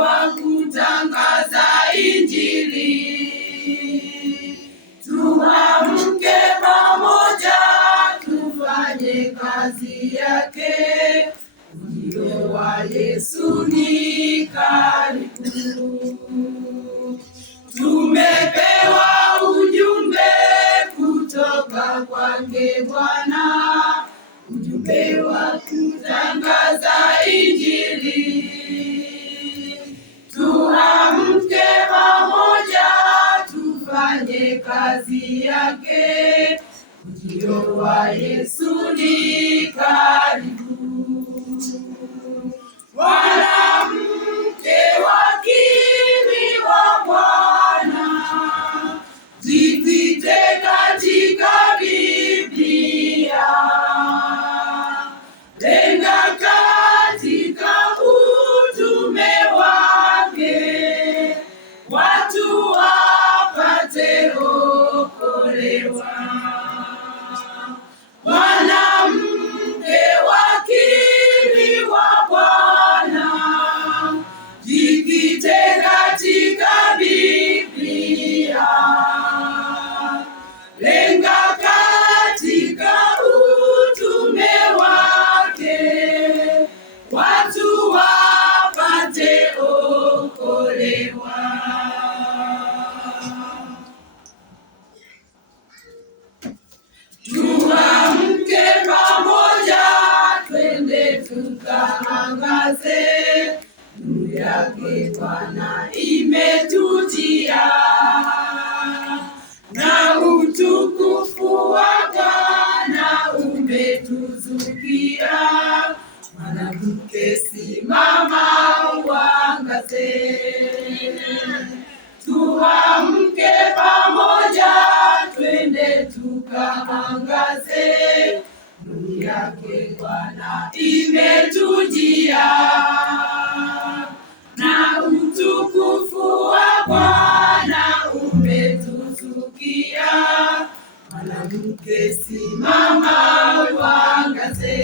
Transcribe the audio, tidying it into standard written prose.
wa kutangaza Injili. Tuamke pamoja, tufanye kazi yake. Ujio wa Yesu ni karibu. Tumepewa ujumbe kutoka kwake Bwana, ujumbe wa kutangaza Injili. Tuamke pamoja, tufanye kazi yake. Ujio wa Yesu ni karibu. Mwanamke wakili wa Bwana, jikite katika Biblia. Lenga katika utume wake, watu wapate okolewa. Mwanamke wakili wa Bwana, jikite katika Biblia. Lenga katika utume wake, watu wapate okolewa. Tuamke pamoja, twende tukaangaze. Nuru yake Bwana imetujia, na utukufu wa Bwana umetuzukia. Mwanamke simama uangaze. Tuamke pamoja, twende tukaangaze. Nuru yake Bwana imetujia, na utukufu wa Bwana umetuzukia. Mwanamke simama uangaze.